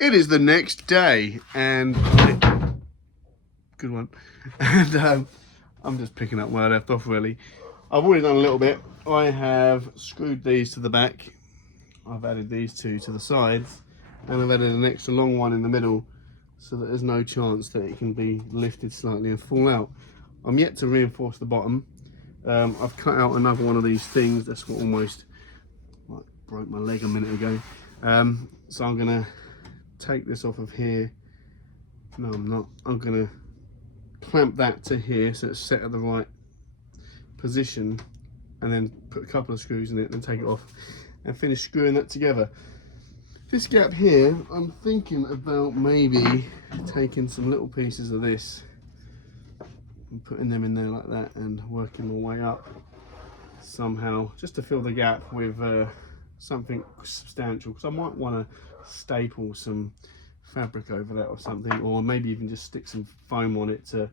It is the next day, and good one. And I'm just picking up where I left off. Really, I've already done a little bit. I have screwed these to the back. I've added these two to the sides, and I've added an extra long one in the middle, so that there's no chance that it can be lifted slightly and fall out. I'm yet to reinforce the bottom. I've cut out another one of these things. That's what almost broke my leg a minute ago. So I'm gonna take this off of here. No, I'm not. I'm gonna clamp that to here so it's set at the right position, and then put a couple of screws in it and take it off and finish screwing that together. This gap here, I'm thinking about maybe taking some little pieces of this and putting them in there like that and working my way up somehow, just to fill the gap with something substantial, because I might want to staple some fabric over that or something, or maybe even just stick some foam on it to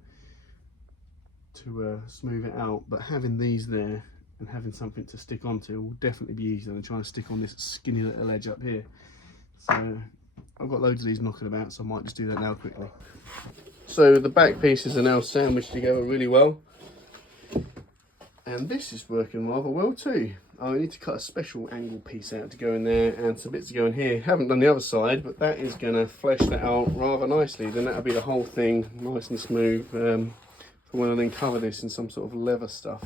smooth it out. But having these there and having something to stick onto will definitely be easier than trying to stick on this skinny little edge up here. So I've got loads of these knocking about, so I might just do that now quickly. So the back pieces are now sandwiched together really well, and this is working rather well too. I need to cut a special angle piece out to go in there and some bits to go in here. Haven't done the other side, but that is going to flesh that out rather nicely. Then that'll be the whole thing nice and smooth for when I then cover this in some sort of leather stuff.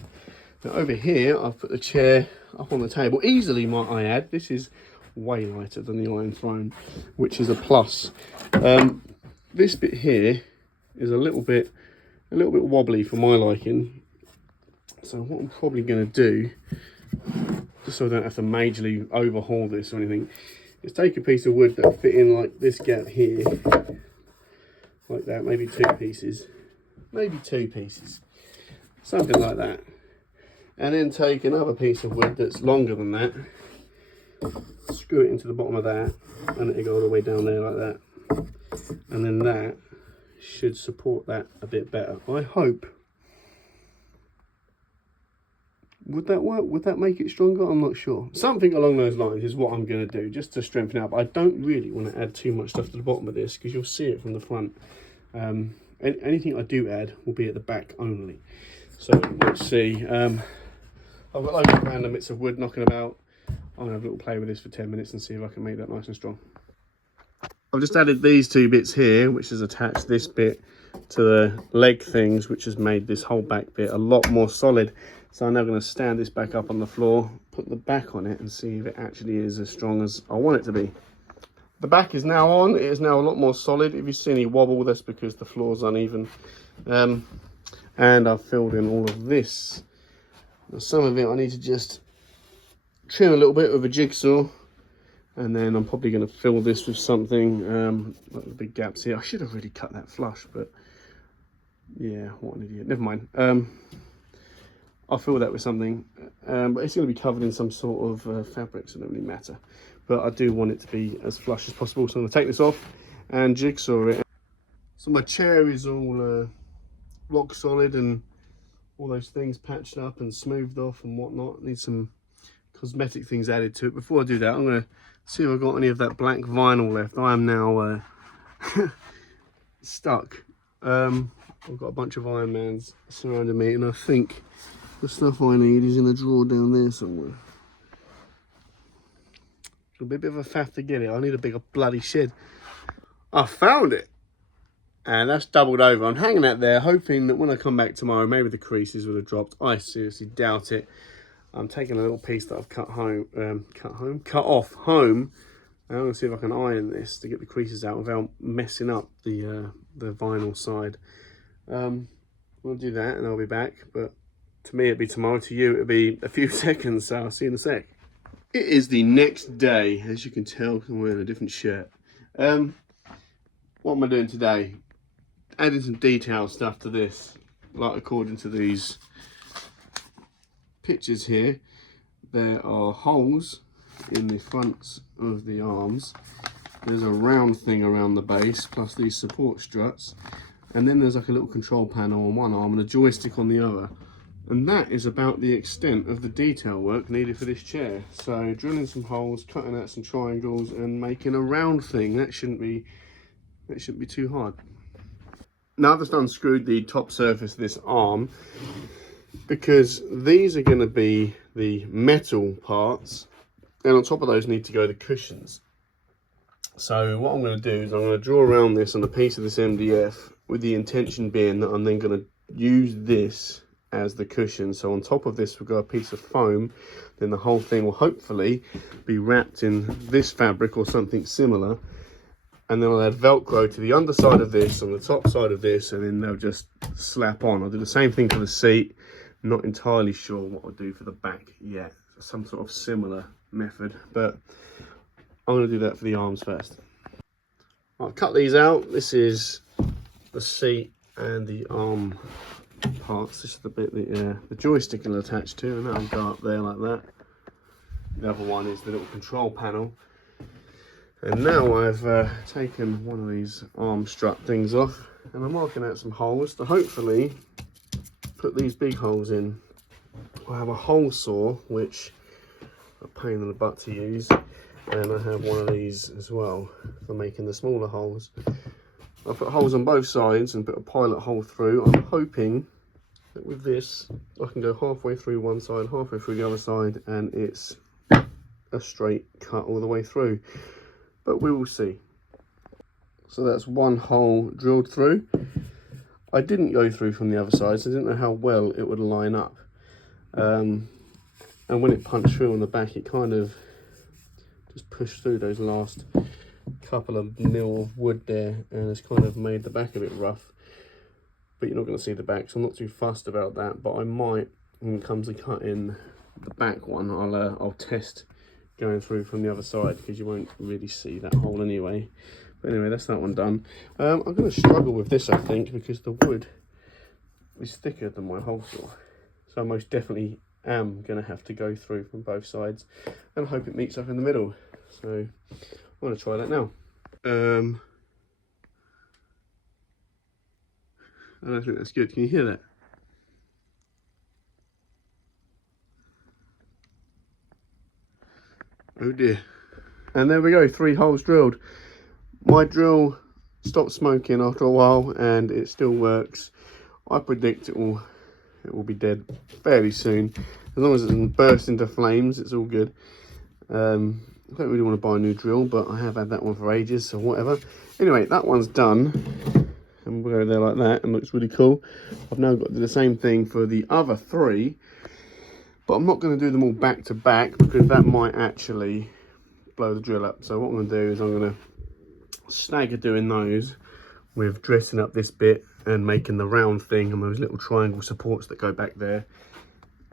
Now over here I've put the chair up on the table, easily might I add. This is way lighter than the Iron Throne, which is a plus. This bit here is a little bit wobbly for my liking. So what I'm probably going to do, just so I don't have to majorly overhaul this or anything, is take a piece of wood that fit in like this gap here, like that, maybe two pieces, something like that, and then take another piece of wood that's longer than that, screw it into the bottom of that, and it'll go all the way down there like that, and then that should support that a bit better, I hope. Would that work? Would that make it stronger? I'm not sure. Something along those lines is what I'm going to do, just to strengthen it up. I don't really want to add too much stuff to the bottom of this, because you'll see it from the front. Anything I do add will be at the back only. So let's see. I've got loads of random bits of wood knocking about. I'm going to have a little play with this for 10 minutes and see if I can make that nice and strong. I've just added these two bits here, which has attached this bit to the leg things, which has made this whole back bit a lot more solid. So I'm now going to stand this back up on the floor, put the back on it, and see if it actually is as strong as I want it to be. The back is now on. It is now a lot more solid. If you see any wobble, that's because the floor's uneven. And I've filled in all of this. Now, some of it I need to just trim a little bit with a jigsaw, and then I'm probably going to fill this with something, like the big gaps here. I should have really cut that flush, but yeah, what an idiot. Never mind. I'll fill that with something, but it's going to be covered in some sort of fabric, so it doesn't really matter. But I do want it to be as flush as possible, so I'm going to take this off and jigsaw it. So my chair is all rock solid and all those things patched up and smoothed off and whatnot. Need some cosmetic things added to it. Before I do that, I'm going to see if I've got any of that black vinyl left. I am now stuck. I've got a bunch of Ironmans surrounding me, and I think the stuff I need is in a drawer down there somewhere. It'll be a bit of a faff to get it. I need a bigger bloody shed. I found it, and that's doubled over. I'm hanging out there hoping that when I come back tomorrow, maybe the creases would have dropped. I seriously doubt it. I'm taking a little piece that I've cut off home, and I'm going to see if I can iron this to get the creases out without messing up the vinyl side. We'll do that and I'll be back, but to me it'll be tomorrow, to you it'll be a few seconds, so I'll see you in a sec. It is the next day, as you can tell, I'm wearing a different shirt. What am I doing today? Adding some detail stuff to this, like according to these pictures here, there are holes in the fronts of the arms. There's a round thing around the base, plus these support struts, and then there's like a little control panel on one arm and a joystick on the other. And that is about the extent of the detail work needed for this chair. So drilling some holes, cutting out some triangles and making a round thing, that shouldn't be too hard. Now I've just unscrewed the top surface of this arm, because these are going to be the metal parts, and on top of those need to go the cushions. So what I'm going to do is I'm going to draw around this on a piece of this MDF, with the intention being that I'm then going to use this as the cushion. So on top of this we've got a piece of foam, then the whole thing will hopefully be wrapped in this fabric or something similar, and then I'll add Velcro to the underside of this, on the top side of this, and then they'll just slap on. I'll do the same thing for the seat. Not entirely sure what I'll do for the back yet, some sort of similar method, but I'm going to do that for the arms first. I'll cut these out. This is the seat and the arm parts. This is the bit that the joystick will attach to, and that'll go up there like that. The other one is the little control panel. And now I've taken one of these arm strut things off, and I'm marking out some holes to hopefully put these big holes in. I have a hole saw, which a pain in the butt to use, and I have one of these as well for making the smaller holes. I put holes on both sides and put a pilot hole through. I'm hoping that with this I can go halfway through one side, halfway through the other side, and it's a straight cut all the way through, but we will see. So that's one hole drilled through. I didn't go through from the other side, so I didn't know how well it would line up, and when it punched through on the back, it kind of just pushed through those last couple of mil of wood there, and it's kind of made the back a bit rough. But you're not going to see the back, so I'm not too fussed about that. But I might, when it comes to cutting the back one, I'll test going through from the other side, because you won't really see that hole anyway. But anyway, that's that one done. I'm going to struggle with this, I think, because the wood is thicker than my hole saw, so I most definitely am going to have to go through from both sides and hope it meets up in the middle. So I'm going to try that now. I don't think that's good. Can you hear that? Oh dear. And there we go, 3 holes drilled. My drill stopped smoking after a while, and it still works. I predict it will be dead fairly soon. As long as it doesn't burst into flames, it's all good. I don't really want to buy a new drill, but I have had that one for ages, so whatever. Anyway, that one's done, and we'll go there like that, and looks really cool. I've now got to do the same thing for the other 3, but I'm not going to do them all back to back, because that might actually blow the drill up. So what I'm going to do is I'm going to stagger doing those with dressing up this bit and making the round thing and those little triangle supports that go back there,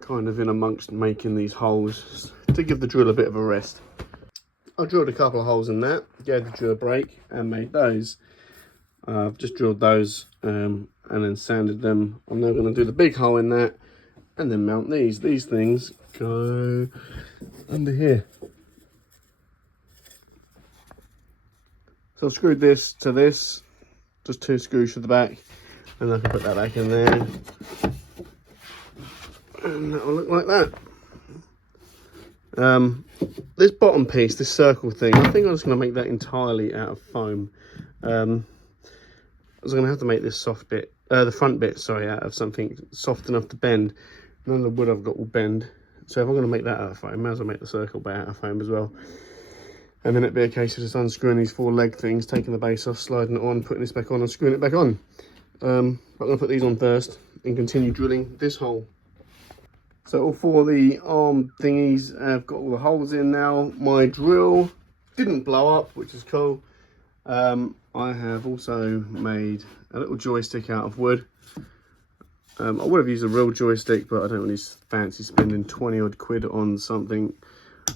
kind of in amongst making these holes to give the drill a bit of a rest. I drilled a couple of holes in that, gave the drill a break and made those. I've just drilled those and then sanded them. I'm now going to do the big hole in that and then mount these. These things go under here. So I've screwed this to this, just 2 screws for the back, and I can put that back in there. And that will look like that. This bottom piece, this circle thing, I think I'm just going to make that entirely out of foam. I was going to have to make this soft bit, the front bit, sorry, out of something soft enough to bend. None of the wood I've got will bend. So if I'm going to make that out of foam, I might as well make the circle bit out of foam as well. And then it'd be a case of just unscrewing these 4 leg things, taking the base off, sliding it on, putting this back on and screwing it back on. I'm going to put these on first and continue drilling this hole. So all 4 of the arm thingies have got all the holes in now. My drill didn't blow up, which is cool. I have also made a little joystick out of wood. I would have used a real joystick, but I don't really fancy spending 20 odd quid on something.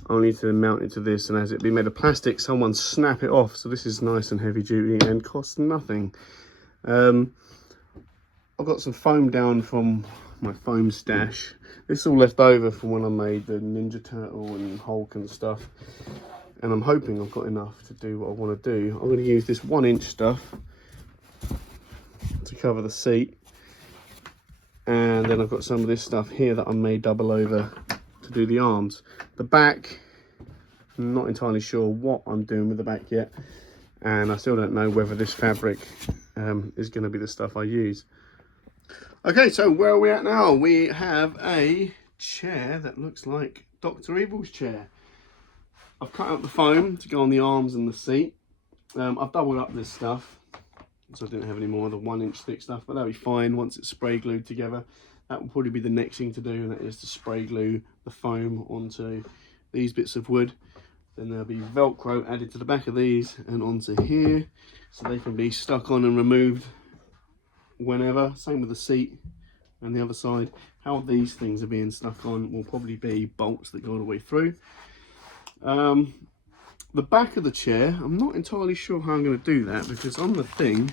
I'll need to mount it to this, and as it be made of plastic, someone snap it off. So this is nice and heavy duty and costs nothing. I've got some foam down from my foam stash. This is all left over from when I made the Ninja Turtle and Hulk and stuff. And I'm hoping I've got enough to do what I want to do. I'm going to use this 1-inch stuff to cover the seat. And then I've got some of this stuff here that I may double over to do the arms. The back, I'm not entirely sure what I'm doing with the back yet, and I still don't know whether this fabric is going to be the stuff I use. Okay, so where are we at now? We have a chair that looks like Dr. Evil's chair. I've cut out the foam to go on the arms and the seat. I've doubled up this stuff, so I didn't have any more of the 1-inch thick stuff, but that'll be fine once it's spray glued together. That will probably be the next thing to do, and that is to spray glue the foam onto these bits of wood. Then there'll be Velcro added to the back of these and onto here, so they can be stuck on and removed whenever. Same with the seat and the other side. How these things are being stuck on will probably be bolts that go all the way through. The back of the chair, I'm not entirely sure how I'm going to do that, because on the thing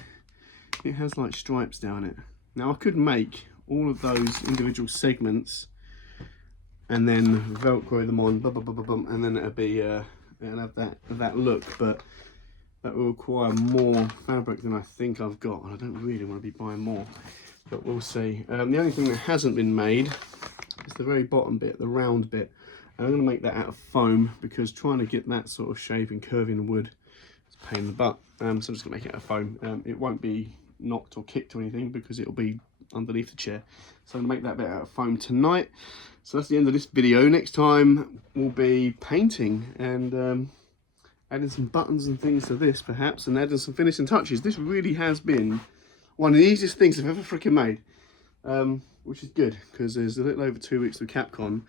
it has like stripes down it. Now I could make all of those individual segments and then Velcro them on, and then it'll be it'll have that look, but that will require more fabric than I think I've got, and I don't really want to be buying more, but we'll see. The only thing that hasn't been made is the very bottom bit, the round bit, and I'm going to make that out of foam, because trying to get that sort of shape and curve in wood is a pain in the butt. So I'm just going to make it out of foam. It won't be knocked or kicked or anything, because it'll be underneath the chair. So I'm going to make that bit out of foam tonight. So that's the end of this video. Next time we'll be painting and adding some buttons and things to this perhaps, and adding some finishing touches. This really has been one of the easiest things I've ever freaking made, which is good, because there's a little over 2 weeks of Capcom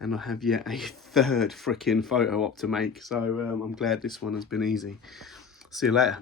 and I have yet a third freaking photo op to make. So I'm glad this one has been easy. See you later.